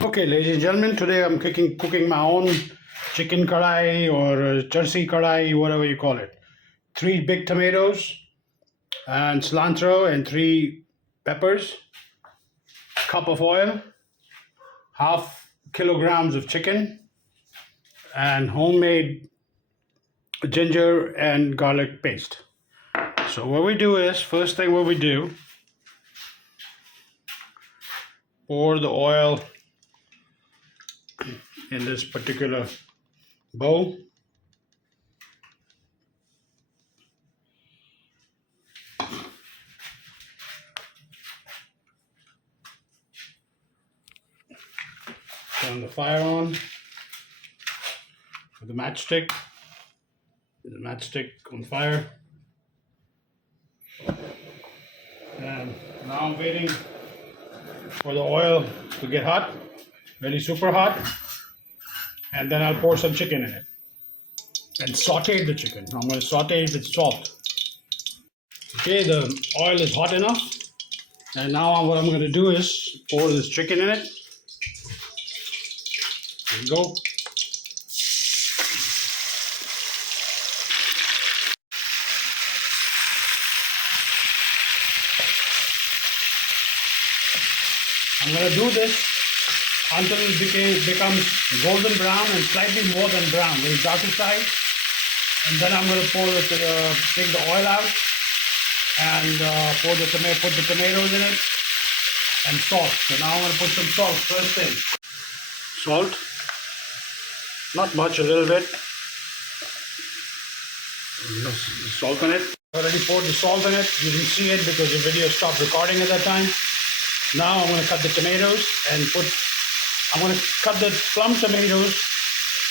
Okay, ladies and gentlemen, today I'm cooking my own chicken karahi or Jersey karahi, whatever you call it. 3 big tomatoes and cilantro and 3 peppers, cup of oil, half kilograms of chicken, and homemade ginger and garlic paste. So what we do is, first thing what we do, pour the oil in this particular bowl. Turn the fire on with the matchstick. The matchstick on fire. And now I'm waiting for the oil to get hot, really super hot. And then I'll pour some chicken in it and saute the chicken. I'm going to saute it with salt. Okay, the oil is hot enough. And now what I'm going to do is pour this chicken in it. There you go. I'm going to do this until it becomes golden brown and slightly more than brown, very darker side. And then I'm going to take the oil out and put the tomatoes in it and salt. So now I'm going to put some salt first thing. Salt, not much, a little bit. Salt in it. I already poured the salt in it. You didn't see it because the video stopped recording at that time. Now I'm going to cut the tomatoes and I'm going to cut the plum tomatoes.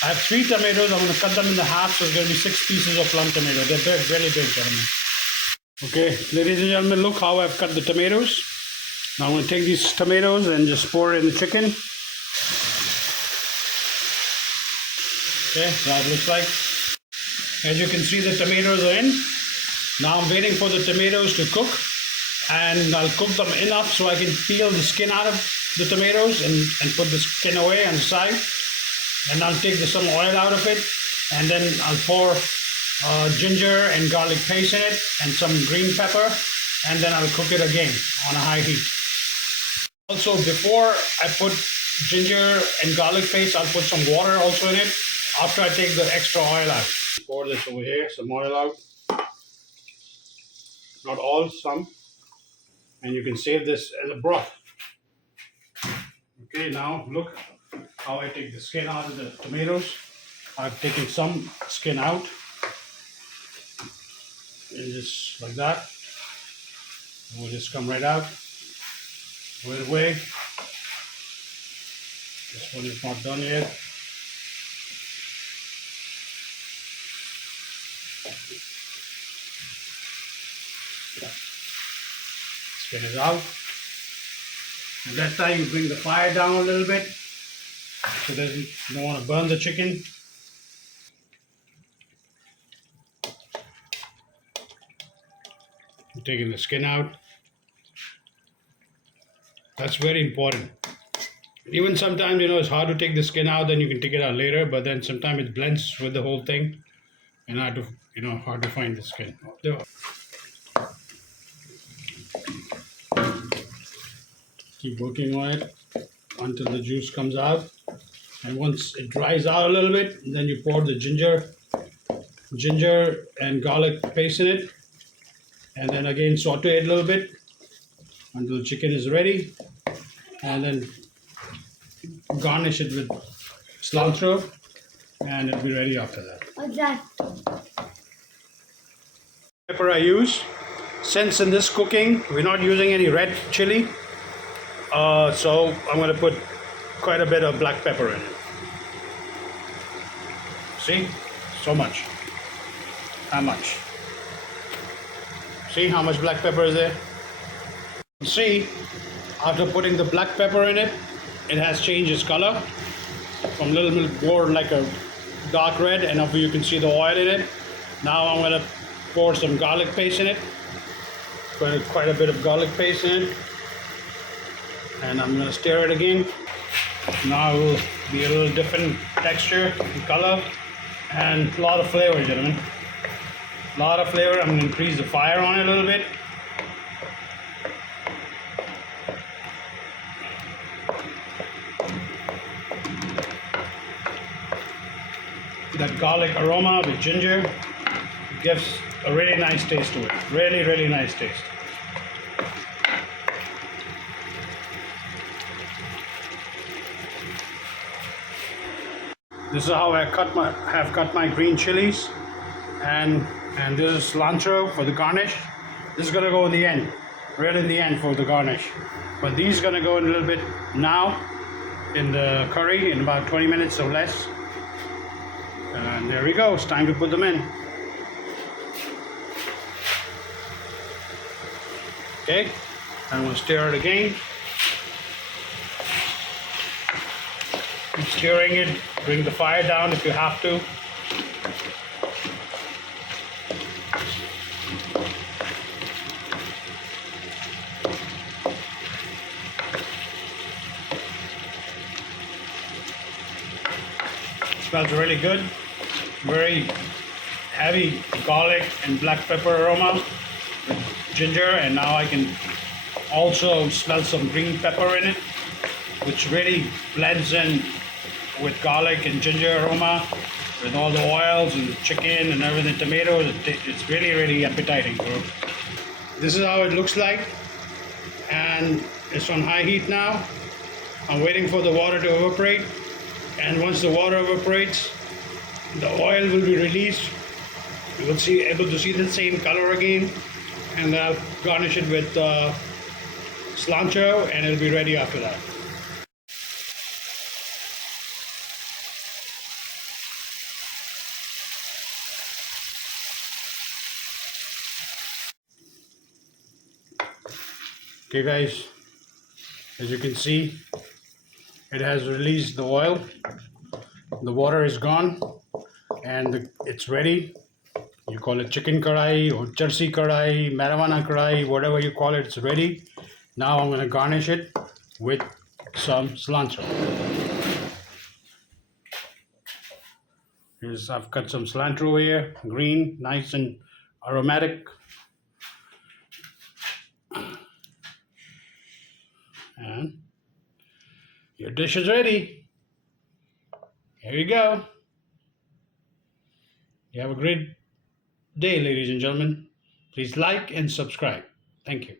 I have 3 tomatoes. I'm going to cut them in the half, so it's going to be 6 pieces of plum tomato. They're big, really big, gentlemen. Okay, ladies and gentlemen, look how I've cut the tomatoes. Now I'm going to take these tomatoes and just pour it in the chicken. Okay, that looks like. As you can see, the tomatoes are in. Now I'm waiting for the tomatoes to cook. And I'll cook them enough so I can peel the skin out of the tomatoes and put the skin away on the side. And I'll take some oil out of it, and then I'll pour ginger and garlic paste in it and some green pepper, and then I'll cook it again on a high heat. Also, before I put ginger and garlic paste, I'll put some water also in it after I take the extra oil out. Pour this over here, some oil out. Not all, some. And you can save this as a broth. Okay, now look how I take the skin out of the tomatoes. I've taken some skin out. And just like that. It will just come right out. Put it away. This one is not done yet. Skin is out. At that time, you bring the fire down a little bit so that you don't want to burn the chicken. I'm taking the skin out. That's very important. Even sometimes, it's hard to take the skin out, then you can take it out later, but then sometimes it blends with the whole thing and hard to find the skin. Keep working on it until the juice comes out, and once it dries out a little bit, then you pour the ginger and garlic paste in it, and then again saute it a little bit until the chicken is ready, and then garnish it with cilantro, and it'll be ready after that. What's that? Pepper I use, since in this cooking we're not using any red chili. So I'm going to put quite a bit of black pepper in it. See? So much. How much? See how much black pepper is there? See, after putting the black pepper in it, it has changed its color from a little bit more like a dark red, and up you can see the oil in it. Now I'm going to pour some garlic paste in it. Quite a bit of garlic paste in it. And I'm going to stir it again. Now it will be a little different texture and color and a lot of flavor, gentlemen. A lot of flavor. I'm going to increase the fire on it a little bit. That garlic aroma with ginger gives a really nice taste to it. Really, really nice taste. This is how I have cut my green chilies, and this is cilantro for the garnish. This is gonna go in the end, right in the end for the garnish. But these gonna go in a little bit now in the curry in about 20 minutes or less. And there we go. It's time to put them in. Okay, I'm gonna stir it again. Keep stirring it. Bring the fire down if you have to. Smells really good. Very heavy garlic and black pepper aroma with ginger, and now I can also smell some green pepper in it, which really blends in with garlic and ginger aroma with all the oils and the chicken and everything, tomatoes. It's really, really appetizing, bro. This is how it looks like, and it's on high heat now. I'm waiting for the water to evaporate, and once the water evaporates, the oil will be released. You will see able to see the same color again, and I'll garnish it with cilantro, and it'll be ready after that. Okay guys, as you can see, it has released the oil. The water is gone, and it's ready. You call it chicken karahi or Jersey karahi, marijuana karahi, whatever you call it, it's ready. Now I'm going to garnish it with some cilantro. I've cut some cilantro here, green, nice and aromatic. And your dish is ready. Here you go. You have a great day, ladies and gentlemen. Please like and subscribe. Thank you.